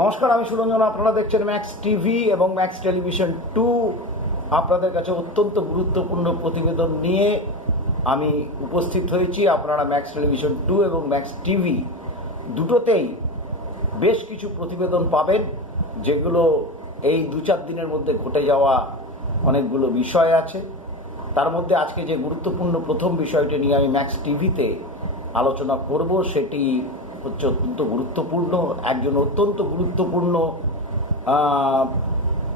নমস্কার, আমি সুরঞ্জন। আপনারা দেখছেন ম্যাক্স টিভি এবং ম্যাক্স টেলিভিশন 2। আপনাদের কাছে অত্যন্ত গুরুত্বপূর্ণ প্রতিবেদন নিয়ে আমি উপস্থিত হয়েছি। আপনারা ম্যাক্স টেলিভিশন 2 এবং ম্যাক্স টিভি দুটোতেই বেশ কিছু প্রতিবেদন পাবেন, যেগুলো এই 2-4 দিনের মধ্যে ঘটে যাওয়া অনেকগুলো বিষয় আছে। তার মধ্যে আজকে যে গুরুত্বপূর্ণ প্রথম বিষয়টি নিয়ে আমি ম্যাক্স টিভিতে আলোচনা করব, সেটি হচ্ছে অত্যন্ত গুরুত্বপূর্ণ। একজন অত্যন্ত গুরুত্বপূর্ণ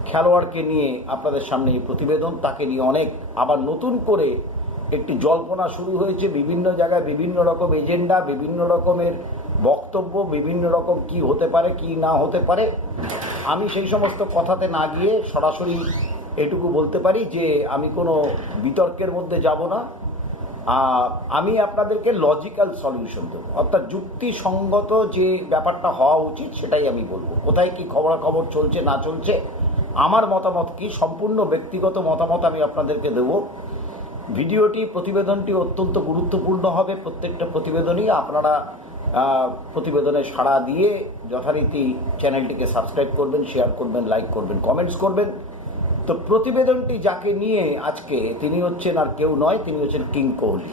খেলোয়াড়কে নিয়ে আপনাদের সামনে এই প্রতিবেদন। তাকে নিয়ে অনেক আবার নতুন করে একটি জল্পনা শুরু হয়েছে। বিভিন্ন জায়গায় বিভিন্ন রকম এজেন্ডা, বিভিন্ন রকমের বক্তব্য, বিভিন্ন রকম কি হতে পারে কি না হতে পারে। আমি সেই সমস্ত কথাতে না গিয়ে সরাসরি এটুকু বলতে পারি যে আমি কোনো বিতর্কের মধ্যে যাব না। আমি আপনাদেরকে লজিক্যাল সলিউশন দেবো, অর্থাৎ যুক্তিসঙ্গত যে ব্যাপারটা হওয়া উচিত সেটাই আমি বলবো। কোথায় কি খবরাখবর চলছে না চলছে, আমার মতামত কি, সম্পূর্ণ ব্যক্তিগত মতামত আমি আপনাদেরকে দেব। ভিডিওটি, প্রতিবেদনটি অত্যন্ত গুরুত্বপূর্ণ হবে। প্রত্যেকটা প্রতিবেদনই আপনারা প্রতিবেদনে সাড়া দিয়ে যথারীতি চ্যানেলটিকে সাবস্ক্রাইব করবেন, শেয়ার করবেন, লাইক করবেন, কমেন্টস করবেন। তো প্রতিবেদনটি যাকে নিয়ে আজকে, তিনি হচ্ছেন আর কেউ নয়, তিনি হচ্ছেন কিং কোহলি।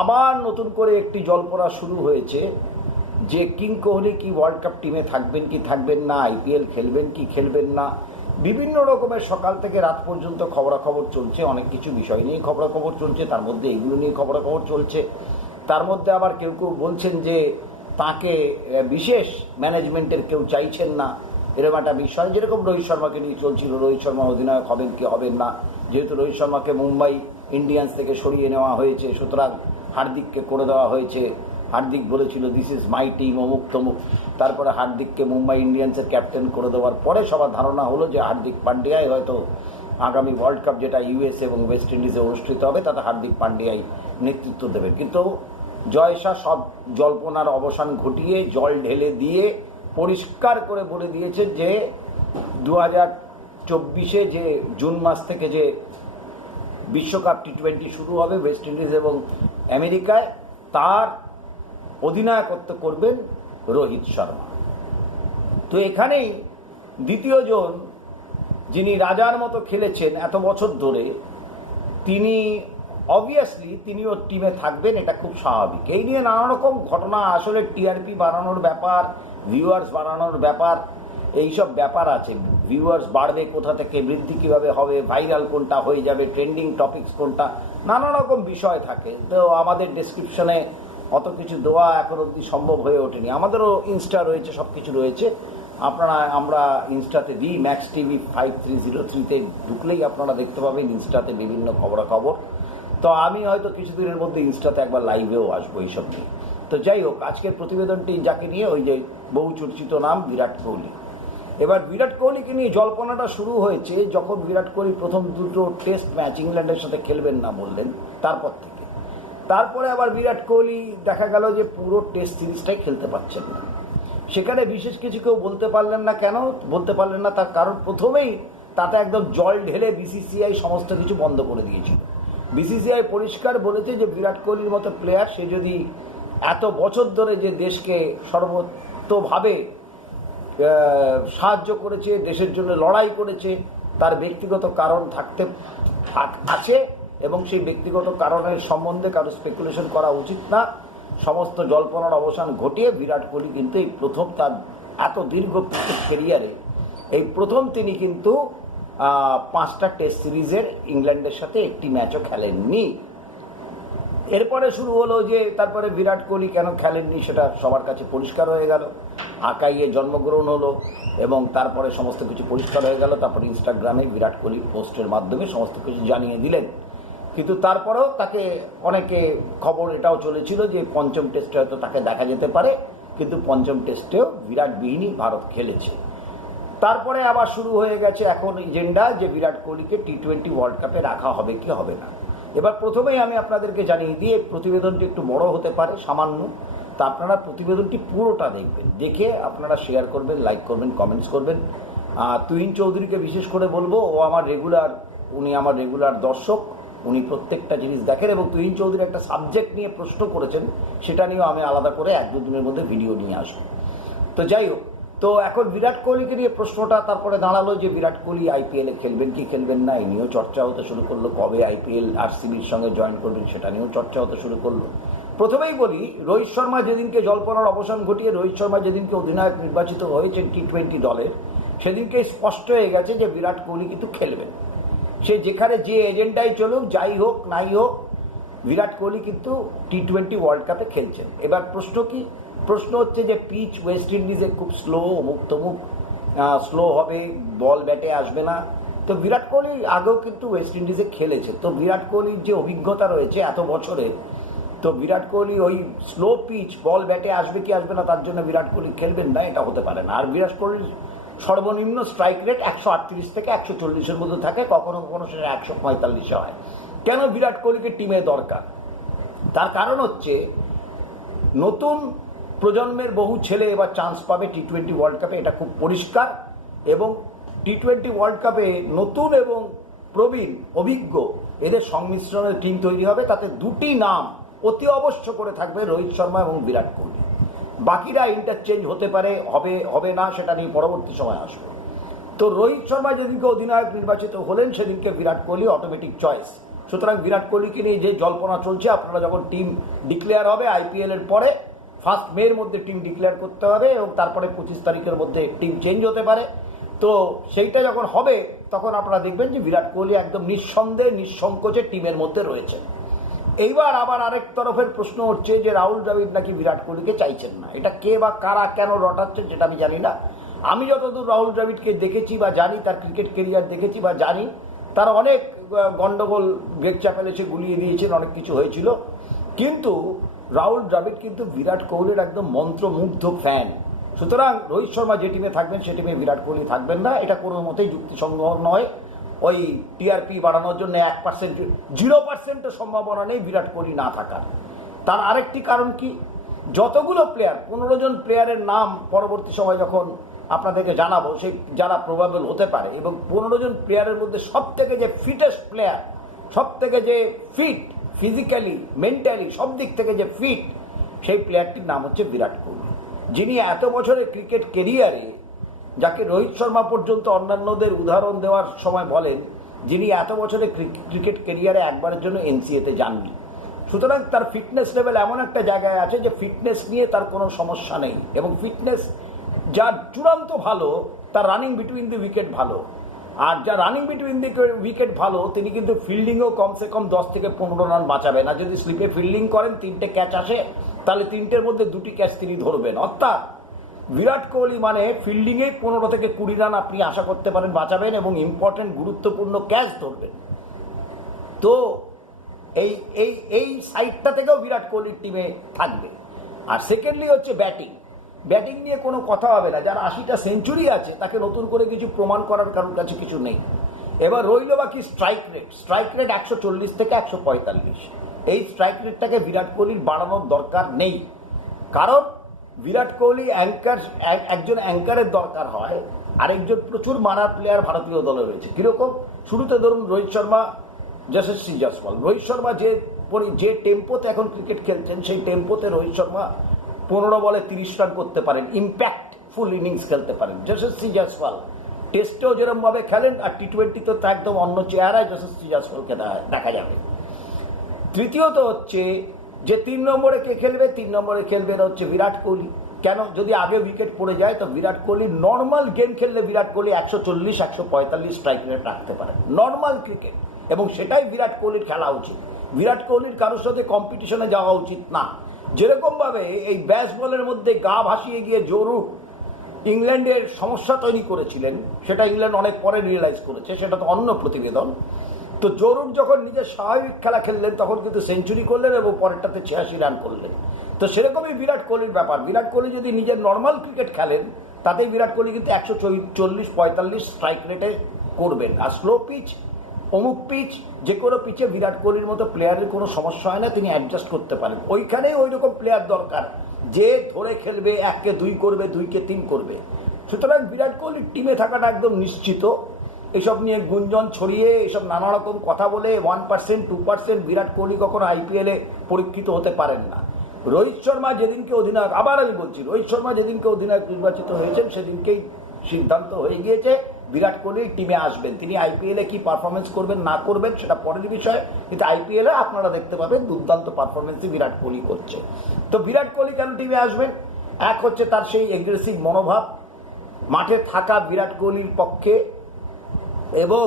আবার নতুন করে একটি জল্পনা শুরু হয়েছে যে কিং কোহলি কি ওয়ার্ল্ড কাপ টিমে থাকবেন কি থাকবেন না, আইপিএল খেলবেন কি খেলবেন না। বিভিন্ন রকমের সকাল থেকে রাত পর্যন্ত খবরাখবর চলছে, অনেক কিছু বিষয় নিয়ে খবরাখবর চলছে, তার মধ্যে এগুলো নিয়ে খবরাখবর চলছে। তার মধ্যে আবার কেউ কেউ বলছেন যে তাকে বিশেষ ম্যানেজমেন্টের কেউ চাইছেন না, এরকম একটা বিষয়। যেরকম রোহিত শর্মাকে নিয়ে চলছিল, রোহিত শর্মা অধিনায়ক হবেন কি হবেন না। যেহেতু রোহিত শর্মাকে মুম্বাই ইন্ডিয়ান্স থেকে সরিয়ে নেওয়া হয়েছে, সুতরাং হার্দিককে করে দেওয়া হয়েছে। হার্দিক বলেছিল দিস ইজ মাই টিম, অমুক তমুক। তারপরে হার্দিককে মুম্বাই ইন্ডিয়ান্সের ক্যাপ্টেন করে দেওয়ার পরে সবার ধারণা হলো যে হার্দিক পান্ডিয়াই হয়তো আগামী ওয়ার্ল্ড কাপ, যেটা ইউএস এবং ওয়েস্ট ইন্ডিজে অনুষ্ঠিত হবে, তাতে হার্দিক পান্ডিয়াই নেতৃত্ব দেবেন। কিন্তু জয়শা সব জল্পনার অবসান ঘটিয়ে জল ঢেলে দিয়ে পরিষ্কার করে বলে দিয়েছে যে 2024-এ যে জুন মাস থেকে যে বিশ্বকাপ টি20 শুরু হবে ওয়েস্ট ইন্ডিজ এবং আমেরিকায়, তার অধিনায়কত্ব করবেন রোহিত শর্মা। তো এখানেই দ্বিতীয় জন, যিনি রাজার মতো খেলেছেন এত বছর ধরে, তিনি অবভিয়াসলি তিনিও টিমে থাকবেন, এটা খুব স্বাভাবিক। এই নিয়ে নানা রকম ঘটনা, আসলে টিআরপি বাড়ানোর ব্যাপার, ভিউয়ার্স বাড়ানোর ব্যাপার, এইসব ব্যাপার আছে। ভিউয়ার্স বাড়বে কোথা থেকে, বৃদ্ধি কিভাবে হবে, ভাইরাল কোনটা হয়ে যাবে, ট্রেন্ডিং টপিকস কোনটা, নানা রকম বিষয় থাকে। তো আমাদের ডেসক্রিপশনে অত কিছু দেওয়া এখন অবধি সম্ভব হয়ে ওঠেনি। আমাদেরও ইনস্টা রয়েছে, সব কিছু রয়েছে। আমরা ইনস্টাতে দিই, ম্যাক্স টিভি 5303-তে ঢুকলেই আপনারা দেখতে পাবেন ইনস্টাতে বিভিন্ন খবরাখবর। তো আমি হয়তো কিছুদিনের মধ্যে ইনস্টাতে একবার লাইভেও আসবো এইসব নিয়ে। তো যাই হোক, আজকের প্রতিবেদনটি যাকে নিয়ে, ওই যে বহু চর্চিত নাম বিরাট কোহলি। এবার বিরাট কোহলিকে নিয়ে জল্পনাটা শুরু হয়েছে যখন বিরাট কোহলি প্রথম দুটো টেস্ট ম্যাচ ইংল্যান্ডের সাথে খেলবেন না বললেন, তারপর থেকে। তারপরে আবার বিরাট কোহলি দেখা গেল যে পুরো টেস্ট সিরিজটাই খেলতে পারছেন না। সেখানে বিশেষ কিছু কেউ বলতে পারলেন না। কেন বলতে পারলেন না? তার কারণ প্রথমেই তাতে একদম জল ঢেলে বিসিসিআই সমস্ত কিছু বন্ধ করে দিয়েছিল। বিসিসিআই পরিষ্কার বলেছে যে বিরাট কোহলির মতো প্লেয়ার, সে যদি এত বছর ধরে যে দেশকে সর্বতোভাবে সাহায্য করেছে, দেশের জন্য লড়াই করেছে, তার ব্যক্তিগত কারণ থাকতে আছে এবং সেই ব্যক্তিগত কারণের সম্বন্ধে কারো স্পেকুলেশন করা উচিত না। সমস্ত জল্পনার অবসান ঘটিয়ে বিরাট কোহলি কিন্তু এই প্রথম, তার এত দীর্ঘ ক্রিকেট ক্যারিয়ারে এই প্রথম তিনি কিন্তু 5টা টেস্ট সিরিজের ইংল্যান্ডের সাথে একটি ম্যাচও খেলেননি। এরপরে শুরু হলো যে তারপরে বিরাট কোহলি কেন খেলেননি সেটা সবার কাছে পরিষ্কার হয়ে গেল। আকাইয়ে জন্মগ্রহণ হলো এবং তারপরে সমস্ত কিছু পরিষ্কার হয়ে গেল। তারপরে ইনস্টাগ্রামে বিরাট কোহলি পোস্টের মাধ্যমে সমস্ত কিছু জানিয়ে দিলেন। কিন্তু তারপরেও তাকে অনেকে, খবর এটাও চলেছিল যে পঞ্চম টেস্টে হয়তো তাকে দেখা যেতে পারে, কিন্তু পঞ্চম টেস্টেও বিরাট বিহীনই ভারত খেলেছে। তারপরে আবার শুরু হয়ে গেছে এখন এজেন্ডা যে বিরাট কোহলিকে টি20 ওয়ার্ল্ড কাপে রাখা হবে কি হবে না। এবার প্রথমেই আমি আপনাদেরকে জানিয়ে দিয়ে, প্রতিবেদনটি একটু বড় হতে পারে সামান্য, তা আপনারা প্রতিবেদনটি পুরোটা দেখবেন, দেখে আপনারা শেয়ার করবেন, লাইক করবেন, কমেন্টস করবেন। তুহিন চৌধুরীকে বিশেষ করে বলবো, উনি আমার রেগুলার দর্শক, উনি প্রত্যেকটা জিনিস দেখেন এবং তুহিন চৌধুরী একটা সাবজেক্ট নিয়ে প্রশ্ন করেছেন, সেটা নিয়েও আমি আলাদা করে 1-2 দিনের মধ্যে ভিডিও নিয়ে আসবো। তো যাই হোক, তো এখন বিরাট কোহলিকে নিয়ে প্রশ্নটা তারপরে দাঁড়ালো যে বিরাট কোহলি আইপিএলে খেলবেন কি খেলবেন না, এই নিয়েও চর্চা হতে শুরু করলো। কবে আইপিএল আরসিবির সঙ্গে জয়েন করবেন সেটা নিয়েও চর্চা হতে শুরু করলো। প্রথমেই বলি, রোহিত শর্মা যেদিনকে জল্পনার অবসান ঘটিয়ে রোহিত শর্মা যেদিনকে অধিনায়ক নির্বাচিত হয়েছেন টি-20 দলের, সেদিনকে স্পষ্ট হয়ে গেছে যে বিরাট কোহলি কিন্তু খেলবেন। সে যেখানে যে এজেন্ডাই চলুক, যাই হোক নাই হোক, বিরাট কোহলি কিন্তু টি-20 ওয়ার্ল্ড কাপে খেলছেন। এবার প্রশ্ন কি? প্রশ্ন হচ্ছে যে পিচ ওয়েস্ট ইন্ডিজে খুব স্লো, মুক্তমুখ স্লো হবে, বল ব্যাটে আসবে না। তো বিরাট কোহলি আগেও কিন্তু ওয়েস্ট ইন্ডিজে খেলেছে, তো বিরাট কোহলির যে অভিজ্ঞতা রয়েছে এত বছরে, তো বিরাট কোহলি ওই স্লো পিচ বল ব্যাটে আসবে কি আসবে না তার জন্য বিরাট কোহলি খেলবেন না, এটা হতে পারে না। আর বিরাট কোহলির সর্বনিম্ন স্ট্রাইক রেট 138 থেকে 140-এর মধ্যে থাকে, কখনো কখনো সেটা 145-এ হয়। কেন বিরাট কোহলিকে টিমে দরকার? তার কারণ হচ্ছে নতুন প্রজন্মের বহু ছেলে এবার চান্স পাবে টি-20 ওয়ার্ল্ড কাপে, এটা খুব পরিষ্কার। এবং টি-20 ওয়ার্ল্ড কাপে নতুন এবং প্রবীণ অভিজ্ঞ এদের সংমিশ্রণে টিম তৈরি হবে। তাতে দুটি নাম অতি অবশ্য করে থাকবে, রোহিত শর্মা এবং বিরাট কোহলি। বাকিরা ইন্টারচেঞ্জ হতে পারে, হবে না, সেটা নিয়ে পরবর্তী সময় আসবে। তো রোহিত শর্মা যেদিনকে অধিনায়ক নির্বাচিত হলেন সেদিনকে বিরাট কোহলি অটোমেটিক চয়েস। সুতরাং বিরাট কোহলিকে নিয়ে যে জল্পনা চলছে, আপনারা যখন টিম ডিক্লেয়ার হবে আইপিএল এর পরে 1 মের মধ্যে টিম ডিক্লেয়ার করতে হবে এবং তারপরে 25 তারিখের মধ্যে টিম চেঞ্জ হতে পারে। তো সেইটা যখন হবে তখন আপনারা দেখবেন যে বিরাট কোহলি একদম নিঃসন্দেহে নিঃসংকোচে টিমের মধ্যে রয়েছে। এইবার আবার আরেক তরফের প্রশ্ন হচ্ছে যে রাহুল দ্রাবিড় নাকি বিরাট কোহলিকে চাইছেন না। এটা কে বা কারা কেন রটাচ্ছে সেটা আমি জানি না। আমি যতদূর রাহুল দ্রাবিড়কে দেখেছি বা জানি, তার ক্রিকেট কেরিয়ার দেখেছি বা জানি, তার অনেক গন্ডগোল ব্রেক চ্যাপেল এসে গুলিয়ে দিয়েছেন, অনেক কিছু হয়েছিল। কিন্তু রাহুল দ্রাবিড় কিন্তু বিরাট কোহলির একদম মন্ত্রমুগ্ধ ফ্যান। সুতরাং রোহিত শর্মা যে টিমে থাকবেন সে টিমে বিরাট কোহলি থাকবেন না, এটা কোনো মতেই যুক্তিসঙ্গত নয়। ওই টিআরপি বাড়ানোর জন্য 1%, 0% সম্ভাবনা নেই বিরাট কোহলি না থাকার। তার আরেকটি কারণ কি, যতগুলো প্লেয়ার, 15 জন প্লেয়ারের নাম পরবর্তী সময় যখন আপনাদেরকে জানাবো, সেই যারা প্রবাবল হতে পারে, এবং 15 জন প্লেয়ারের মধ্যে সব থেকে যে ফিটেস্ট প্লেয়ার, সব থেকে যে ফিট ফিজিক্যালি মেন্টালি সব দিক থেকে যে ফিট, সেই প্লেয়ারটির নাম হচ্ছে বিরাট কোহলি, যিনি এত বছরের ক্রিকেট কেরিয়ারে, যাকে রোহিত শর্মা পর্যন্ত অন্যান্যদের উদাহরণ দেওয়ার সময় বলেন, যিনি এত বছরের ক্রিকেট কেরিয়ারে একবারের জন্য এনসিএতে যাননি। সুতরাং তার ফিটনেস লেভেল এমন একটা জায়গায় আছে যে ফিটনেস নিয়ে তার কোনো সমস্যা নেই, এবং ফিটনেস যার চূড়ান্ত ভালো, তার রানিং বিটুইন দি উইকেট ভালো। আর যা রানিং বিটুইন দি উইকেট ভালো, তিনি কিন্তু ফিল্ডিংও কমসে কম 10 থেকে 15 রান বাঁচাবেন। আর যদি স্লিপে ফিল্ডিং করেন, 3টে ক্যাচ আসে, তাহলে 3টের মধ্যে 2টি ক্যাচ তিনি ধরবেন। অর্থাৎ বিরাট কোহলি মানে ফিল্ডিংয়ে 15 থেকে 20 রান আপনি আশা করতে পারেন বাঁচাবেন, এবং ইম্পর্টেন্ট গুরুত্বপূর্ণ ক্যাচ ধরবেন। তো এই সাইডটা থেকেও বিরাট কোহলির টিমে থাকবে। আর সেকেন্ডলি হচ্ছে ব্যাটিং। ব্যাটিং নিয়ে কোনো কথা হবে না। যার 80টা সেঞ্চুরি আছে, তাকে নতুন করে কিছু প্রমাণ করার কারোর কাছে কিছু নেই। এবার রইল বাকি স্ট্রাইক রেট। স্ট্রাইক রেট 140 থেকে 145। এই স্ট্রাইক রেটটাকে বিরাট কোহলির বাড়ানোর দরকার নেই, কারণ বিরাট কোহলি একজন অ্যাঙ্কারের দরকার হয়। আরেকজন প্রচুর মারার প্লেয়ার ভারতীয় দলে রয়েছে। কিরকম? শুরুতে ধরুন রোহিত শর্মা, যশস্বী জয়সওয়াল। রোহিত শর্মা যে টেম্পোতে এখন ক্রিকেট খেলছেন, সেই টেম্পোতে রোহিত শর্মা 15 বলে 30 রান করতে পারেন, ইম্প্যাক্ট ফুল ইনিংস খেলতে পারেন। যশস্বী জয়সওয়াল টেস্টেও যেরকমভাবে খেলেন, আর টি-20 তো একদম অন্য চেহারায় যশস্বী জয়সওয়ালকে দেখা যাবে। তৃতীয়ত হচ্ছে যে 3 নম্বরে কে খেলবে? 3 নম্বরে খেলবে হচ্ছে বিরাট কোহলি। কেন? যদি আগে উইকেট পড়ে যায়, তো বিরাট কোহলি নর্মাল গেম খেললে বিরাট কোহলি 140-145 স্ট্রাইক রেট রাখতে পারেন, নর্মাল ক্রিকেট। এবং সেটাই বিরাট কোহলির খেলা উচিত। বিরাট কোহলির কারোর সাথে কম্পিটিশনে যাওয়া উচিত না। যেরকমভাবে এই ব্যাস বলের মধ্যে গা ভাসিয়ে গিয়ে জরুর ইংল্যান্ডের সমস্যা তৈরি করেছিলেন, সেটা ইংল্যান্ড অনেক পরে রিয়েলাইজ করেছে, সেটা তো অন্য প্রতিবেদন। তো জরুর যখন নিজের স্বাভাবিক খেলা খেললেন, তখন কিন্তু সেঞ্চুরি করলেন এবং পরেরটাতে 86 রান করলেন। তো সেরকমই বিরাট কোহলির ব্যাপার। বিরাট কোহলি যদি নিজের নর্মাল ক্রিকেট খেলেন, তাতেই বিরাট কোহলি কিন্তু 140-45 স্ট্রাইক রেটে করবেন। আর স্লো পিচ, অমুক পিচ, যে কোনো পিচে বিরাট কোহলির মতো প্লেয়ারের কোনো সমস্যা হয় না, তিনি অ্যাডজাস্ট করতে পারেন। ওইখানেই ওই রকম প্লেয়ার দরকার, যে ধরে খেলবে, 1কে 2 করবে, 2কে 3 করবে। সুতরাং বিরাট কোহলির টিমে থাকাটা একদম নিশ্চিত। এসব নিয়ে গুঞ্জন ছড়িয়ে, এসব নানা রকম কথা বলে 1%, 2% বিরাট কোহলি কখনো আইপিএলে পরীক্ষিত হতে পারেন না। রোহিত শর্মা যেদিনকে অধিনায়ক, আবার আমি বলছি, রোহিত শর্মা যেদিনকে অধিনায়ক নির্বাচিত হয়েছেন সেদিনকেই সিদ্ধান্ত হয়ে গিয়েছে বিরাট কোহলি টিমে আসবেন। তিনি আইপিএলে কি পারফরমেন্স করবেন না করবেন সেটা পরের বিষয়, কিন্তু আইপিএলে আপনারা দেখতে পাবেন দুর্দান্ত পারফরমেন্সই বিরাট কোহলি করছে। তো বিরাট কোহলি কেন টিমে আসবেন? এক হচ্ছে তার সেই এগ্রেসিভ মনোভাব, মাঠে থাকা বিরাট কোহলির পক্ষে, এবং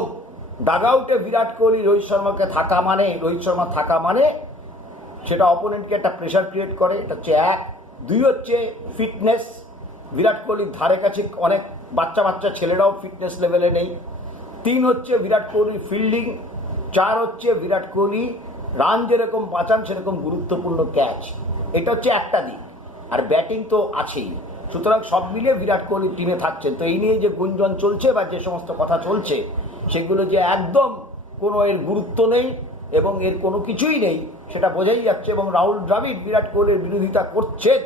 ডাগআউটে বিরাট কোহলি রোহিত শর্মাকে থাকা মানে, রোহিত শর্মা থাকা মানে সেটা অপোনেন্টকে একটা প্রেশার ক্রিয়েট করে, এটা হচ্ছে এক। দুই হচ্ছে ফিটনেস, বিরাট কোহলির ধারে কাছে অনেক বাচ্চা বাচ্চা ছেলেরাও ফিটনেস লেভেলে নেই। তিন হচ্ছে বিরাট কোহলির ফিল্ডিং। চার হচ্ছে বিরাট কোহলি রান যেরকম বাঁচান সেরকম গুরুত্বপূর্ণ ক্যাচ, এটা হচ্ছে একটা দিক। আর ব্যাটিং তো আছেই। সুতরাং সব মিলিয়ে বিরাট কোহলি টিমে থাকছেন। তো এই নিয়ে যে গুঞ্জন চলছে বা যে সমস্ত কথা চলছে সেগুলো যে একদম কোনো এর গুরুত্ব নেই এবং এর কোনো কিছুই নেই সেটা বোঝাই যাচ্ছে। এবং রাহুল দ্রাবিড় বিরাট কোহলির বিরোধিতা করছেন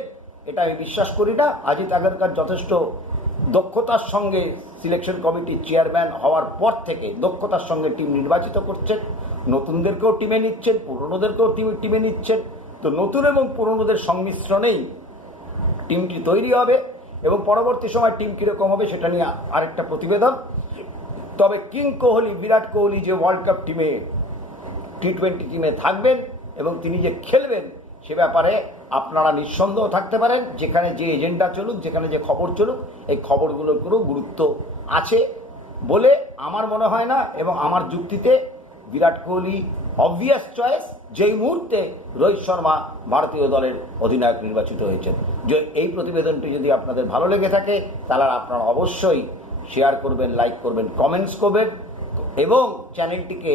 এটা আমি বিশ্বাস করি না। অজিত আগারকার যথেষ্ট দক্ষতার সঙ্গে সিলেকশন কমিটির চেয়ারম্যান হওয়ার পর থেকে দক্ষতার সঙ্গে টিম নির্বাচিত করছেন, নতুনদেরকেও টিমে নিচ্ছেন, পুরনোদেরকেও টিমে নিচ্ছেন। তো নতুন এবং পুরনোদের সংমিশ্রণেই টিমটি তৈরি হবে এবং পরবর্তী সময় টিম কীরকম হবে সেটা নিয়ে আরেকটা প্রতিবেদন। তবে কিং কোহলি, বিরাট কোহলি যে ওয়ার্ল্ড কাপ টিমে, টি-20 টিমে থাকবেন এবং তিনি যে খেলবেন সে ব্যাপারে আপনারা নিঃসন্দেহ থাকতে পারেন। যেখানে যে এজেন্ডা চলুক, যেখানে যে খবর চলুক, এই খবরগুলোর কোনো গুরুত্ব আছে বলে আমার মনে হয় না। এবং আমার যুক্তিতে বিরাট কোহলি অবভিয়াস চয়েস, যেই মুহূর্তে রোহিত শর্মা ভারতীয় দলের অধিনায়ক নির্বাচিত হয়েছেন। যে এই প্রতিবেদনটি যদি আপনাদের ভালো লেগে থাকে তাহলে আপনারা অবশ্যই শেয়ার করবেন, লাইক করবেন, কমেন্টস করবেন এবং চ্যানেলটিকে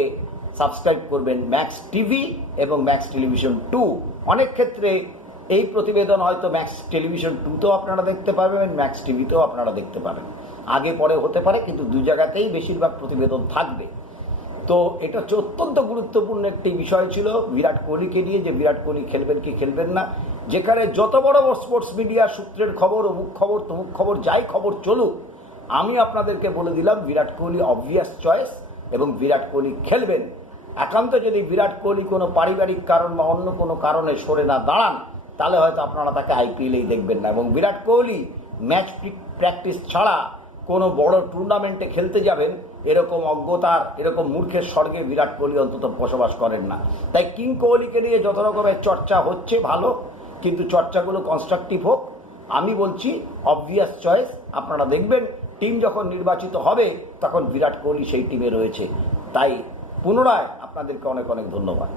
সাবস্ক্রাইব করবেন ম্যাক্স টিভি এবং ম্যাক্স টেলিভিশন 2। অনেক ক্ষেত্রে এই প্রতিবেদন হয়তো ম্যাক্স টেলিভিশন 2তেও আপনারা দেখতে পাবেন, ম্যাক্স টিভিতেও আপনারা দেখতে পাবেন, আগে পরে হতে পারে, কিন্তু দুই জায়গাতেই বেশিরভাগ প্রতিবেদন থাকবে। তো এটা হচ্ছে অত্যন্ত গুরুত্বপূর্ণ একটি বিষয় ছিল বিরাট কোহলিকে নিয়ে, যে বিরাট কোহলি খেলবেন কি খেলবেন না। যেখানে যত বড় বড় স্পোর্টস মিডিয়া সূত্রের খবর, অমুক খবর তমুক খবর, যাই খবর চলুক, আমি আপনাদেরকে বলে দিলাম বিরাট কোহলি অবভিয়াস চয়েস এবং বিরাট কোহলি খেলবেন। একান্ত যদি বিরাট কোহলি কোনো পারিবারিক কারণ বা অন্য কোনো কারণে সরে না দাঁড়ান তাহলে হয়তো আপনারা তাকে আইপিএলেই দেখবেন না। এবং বিরাট কোহলি ম্যাচ প্র্যাকটিস ছাড়া কোনো বড় টুর্নামেন্টে খেলতে যাবেন এরকম অজ্ঞতার, এরকম মূর্খের স্বর্গে বিরাট কোহলি অন্তত বসবাস করেন না। তাই কিং কোহলিকে নিয়ে যত রকমের চর্চা হচ্ছে ভালো, কিন্তু চর্চাগুলো কনস্ট্রাকটিভ হোক। আমি বলছি অবভিয়াস চয়েস। আপনারা দেখবেন টিম যখন নির্বাচিত হবে তখন বিরাট কোহলি সেই টিমে রয়েছে। তাই পুনরায় আপনাদেরকে অনেক অনেক ধন্যবাদ।